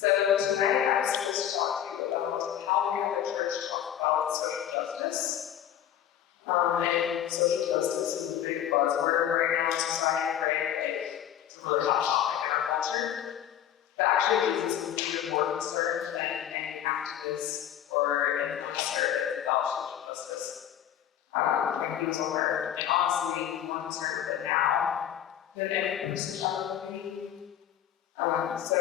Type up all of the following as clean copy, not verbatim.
So tonight I'm supposed to talk to you about how we have the church talk about social justice. And social justice is a big buzzword right now in society, right? Like, it's a really hot topic in our culture. But actually, Jesus is even more concerned than any activist or influencer about social justice when he was on earth. And honestly, more concerned with it now than any person ever would be. So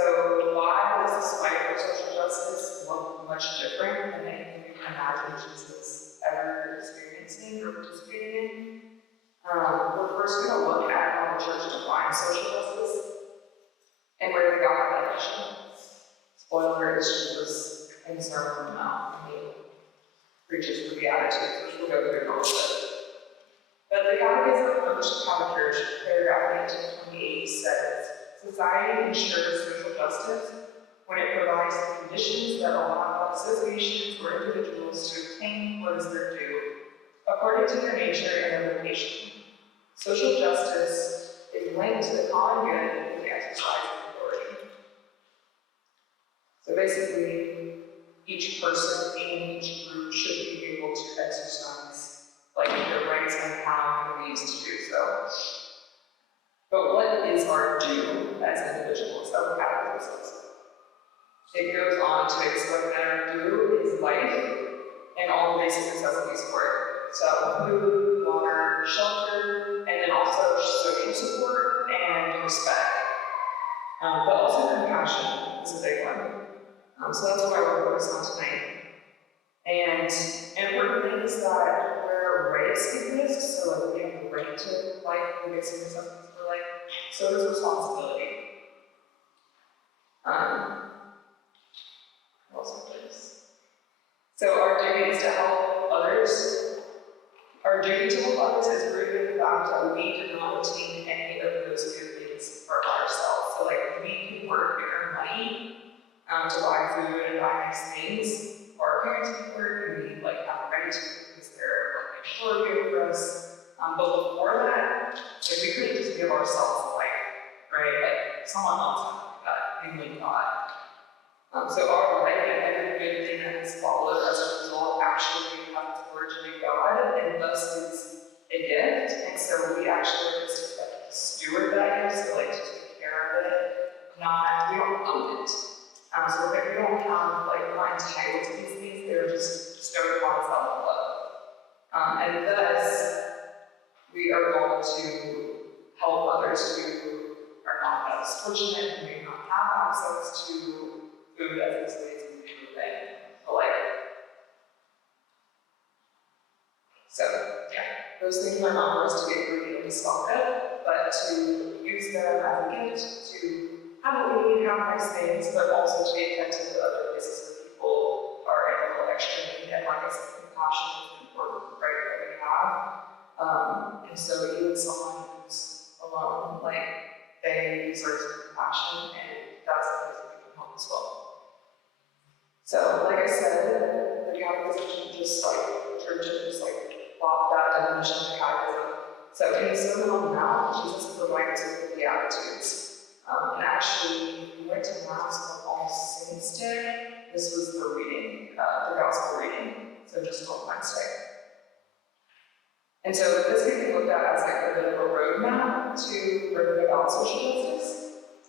why does this fight for social justice look much different than anything you can imagine Jesus ever experiencing or participating in? We're first going to look at how the church defines social justice and where they got that definition. Spoiler is Jesus in the Sermon on the Mount, and he preaches the Beatitudes, which we'll go through in a little bit. But the Catechism approach to Catholic Church, paragraph 1828, says, society ensures social justice when it provides the conditions that allow associations or individuals to obtain what is their due, according to their nature and their vocation. Social justice is linked to the common good and the exercise of authority. So basically, each person and each group should be able to exercise their rights and how we used to do so. But what is our due as individuals? That's what Catechism says. It goes on to explain that our due is life and all the basic necessities for it. So food, water, shelter, and then also social support and respect. But also compassion is a big one. So that's what I want to focus on tonight. And an important thing is that where rights exist, so we have the right to life, the basic necessities for life, so does responsibility. So our duty is to help others. Our duty to help others is rooted in the fact that we did not obtain any of those good things for ourselves. So we can work and earn money to buy food and buy nice things. Our parents can work and we have a right to because they're making for us. But before that, we couldn't just give ourselves life, right? Someone else had to do that, namely God. So our life and every good thing that has followed as a result actually have its origin in God, and thus is a gift. And so we actually just steward that gift, so to take care of it. We don't own it. So we don't have we're not entitled to these things, they're just bestowed upon us out of love. And thus we are going to help others who are not as fortunate and may not have access to food as easily as we do today. So those things are not for us to get greedy and stock up, but to use them as a gift to have what we need, have nice things, but also to be attentive to other places where people are in a little extra need, and compassion is important, right, that we have. And so even someone who's alone, they deserve some compassion, and that's the place that we can help as well. So, like I said, the Catechism shouldn't just the church should just plop that definition of the Catechism. So in the Sermon on the Mount, Jesus provides us with the Beatitudes. And actually, if we went to Mass on All Saints' Day, this was the reading, the Gospel reading, so just on Wednesday. And so this can be looked at as a bit of a roadmap to learning about social justice,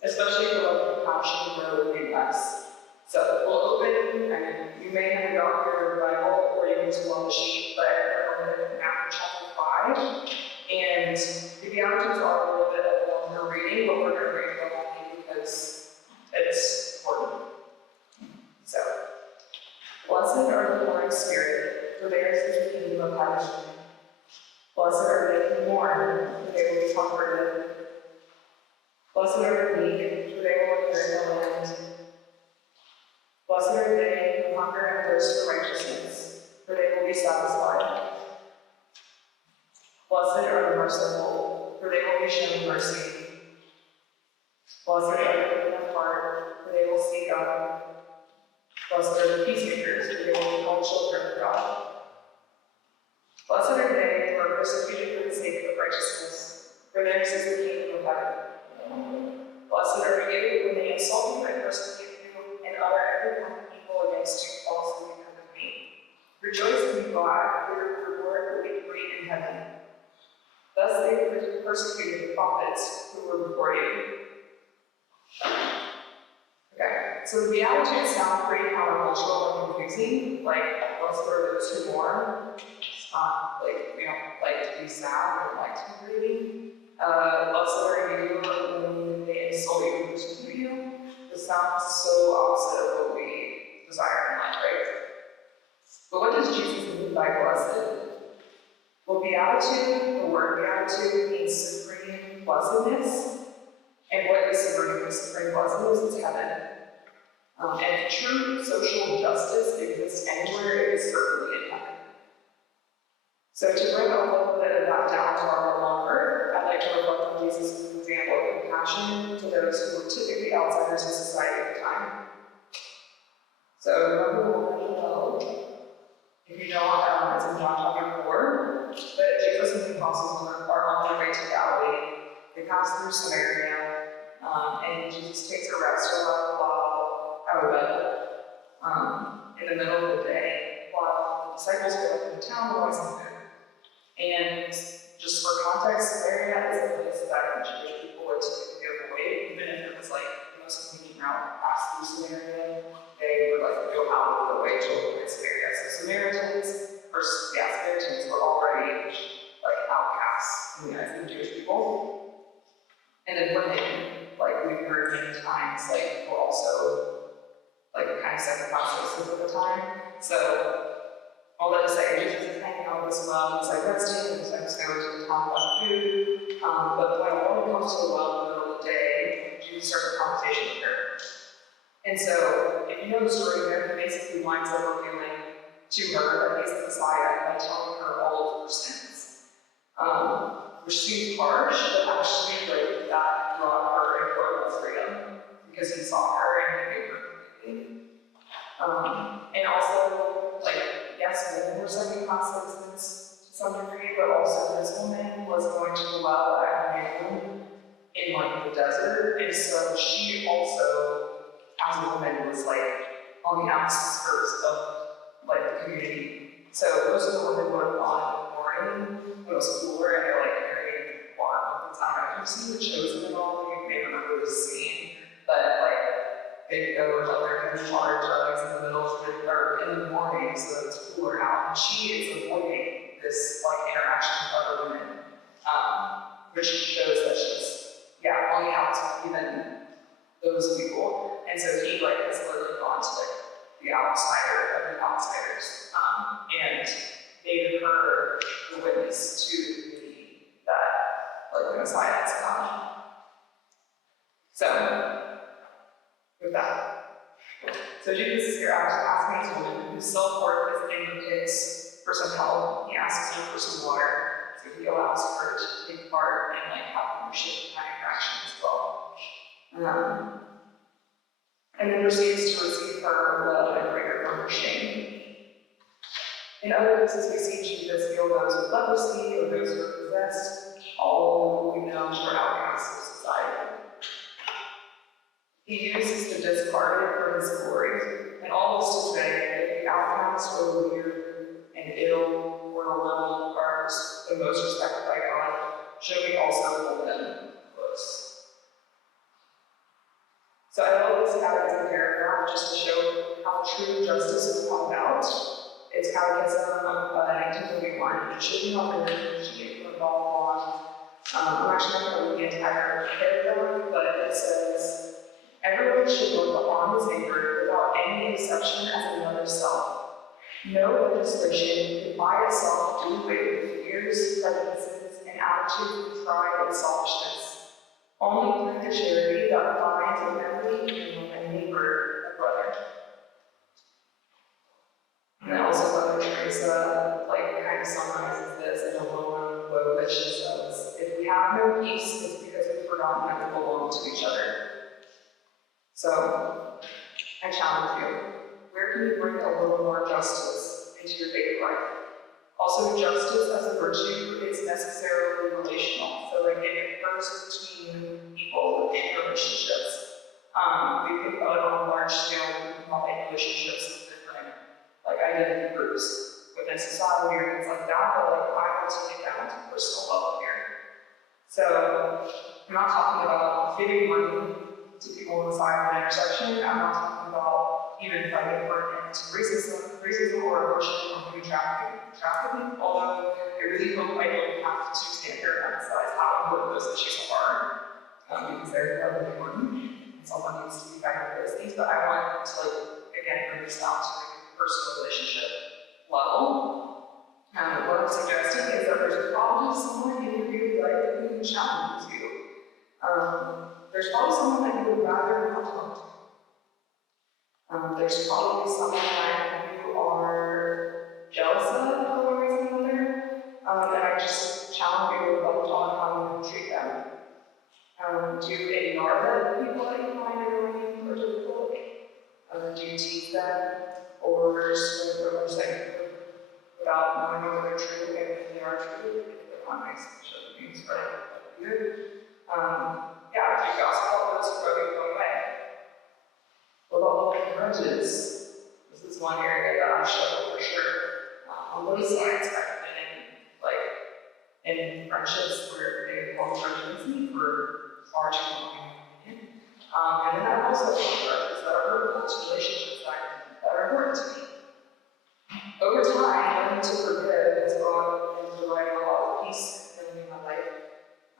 especially if you're looking at compassion or living less. So we'll open, and you may have got your Bible or you can just on the sheet, but we're open in Matthew chapter 5. And the Beatitudes are a little bit of a longer reading, but we're going to read them only because it's important. So, blessed are the poor in spirit, for theirs is the kingdom of heaven. Blessed are they who mourn, for they will be comforted. Blessed are the meek, for they will inherit the land. Blessed are they who hunger and thirst for righteousness, for they will be satisfied. Blessed are the merciful, for they will be shown mercy. Blessed are the pure in heart, for they will see God. Blessed are the peacemakers, for they will be called children of God. Blessed are they who are persecuted for the sake of righteousness, for theirs is the kingdom of heaven. Blessed are you when they insult you and persecute you, so the Beatitudes sound pretty countercultural and confusing, like, blessed are those who mourn. It's not like we don't like to be sad, we don't like to be grieving. Blessed are you when they insult you and persecute you. This sounds so opposite of what we desire in life, right? But what does Jesus mean by blessed? Well, beatitude, the word beatitude means supreme blessedness. And what is supreme blessedness? It's heaven. And if true social justice exists anywhere, it is certainly in heaven. So to bring a little bit of that down to our realm on earth, I'd like to reflect on Jesus' example of compassion to those who were typically outsiders in society at the time. So remember the woman at the well. If you don't, it's in John chapter 4, but Jesus and the apostles are on their way to Galilee. They pass through Samaria, and Jesus takes a rest while at a well in the middle of the day, while the disciples go up in the town to buy some food. And just for context, Samaria is a place that Jewish people would typically avoid, even if it was like the most convenient route to pass through Samaria. They would like go out of the way to avoid Samaria. So Samaritans were already like outcasts in the eyes of the Jewish people. And then women, like we've heard many times, like were also like kind of second-class citizens at the time. So all that to say, Jesus is hanging out with this well, he's like resting, and he's going to the town about food. But when a woman comes to the well in the middle of the day, Jesus starts a conversation with her. And so, if you know the story there, he basically winds up revealing to her that he's the Messiah by telling her all of her sins. Which seems harsh, but actually like that brought her incredible freedom because he saw her and he knew her completely. And also, like, yes, women were second-class citizens to some degree, but also this woman was going to the well at noon in like the desert, and so she also, as a woman, was like on the outskirts of like the community. So most of the women would have gone in the morning when it was cooler, and they're like very warm at the time. I've seen The Chosen and all, you may remember this scene, but like they go with like their water jugs in the middle of the or in the morning so that it's cooler out. And she is avoiding this like interaction with other women, which shows that she's only out to even those people. And so he like has literally gone to like the outsider of the outsiders, and made her the witness to the community that like the Messiah has come. So with that, so Jesus is here asking this woman whose self-worth is in the pits for some help. He asks her for some water, so he allows her to take part and like have ownership in that interaction as well. And then proceeds to receive her love and bring her from her shame. In other places, we see Jesus heal those with leprosy or those who are possessed, all who we know are outcasts of society. He uses the discarded for his glory, and all this to say that if the outcast or the weird and ill or the little are the most respected by God, should we also hold them close? So I love this out as a paragraph just to show how true justice has come about. It's Catechism of 1931. It should be on the sheet from all on. I'm actually not going to read the entire paragraph, but it says, everyone should look upon his neighbor without any exception as another self. No legislation can by itself do away with fears, prejudices, and attitudes of pride and selfishness. Only through the charity that finds in every a neighbor a brother. And then also Mother Teresa kind of summarizes this in a well-known quote that she says, if we have no peace, it's because we've forgotten that we belong to each other. So, I challenge you, where can you bring a little more justice into your daily life? Also, justice as a virtue is necessarily relational. So it occurs between people in relationships. We think about it on a large scale, we think about relationships with different identity groups within society or things like that, but I want to get down to personal level here. So I'm not talking about giving money to people on the side of an intersection. I'm not talking about even fighting for an end to racism or abortion or human trafficking, although I really hope I don't have to stand here and emphasize how important those issues are, because they're incredibly important, and someone needs to be fighting for those things, but I want to, again, bring this down to a personal relationship level. What I'm suggesting is that there's probably someone in your daily life who challenges you. There's probably someone that you would rather not talk to. There's probably someone that you are jealous of for one reason or another, and I just challenge you to reflect on how you treat them. Do you ignore the people that you find annoying or difficult? Do you tease them or spread rumors without knowing whether they're true, and if they are true, if they're not nice, shouldn't be spreading either. Yeah, do you gossip about those who are going away? What about holding grudges? This is one area that I struggle for sure. On both sides, I've been in friendships where they hold grudges for far too long, in my opinion. And then I've also held grudges that are hurtful to relationships that are important to me. Over time, learning to forgive has brought into providing a lot of peace and healing in my life.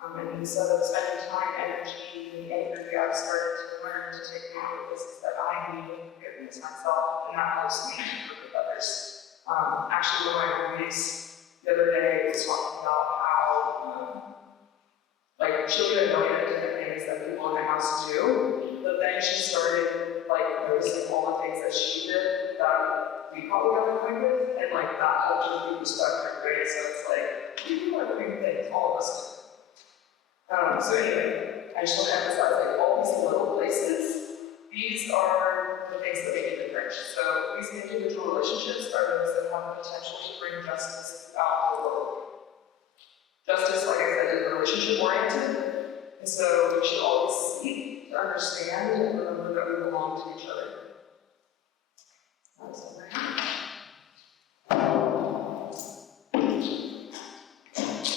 And instead of spending time, energy, and anger, I've started to learn to take note of this, that I need forgiveness myself, and that helps me to forgive others. Actually, one of my roommates the other day was talking about how, she'll get annoyed at different things that people in the house do, but then she started, noticing all the things that she did that we probably got annoyed with, and, that helped her be respected, right? So it's people are doing things, all of us do. So anyway, I just want to emphasize, all these little places, these are the things that make a difference. So these individual relationships are those that have the potential to bring justice out the world. Justice, like I said, is relationship-oriented, and so we should always seek to understand and remember that we belong to each other. That's all I have.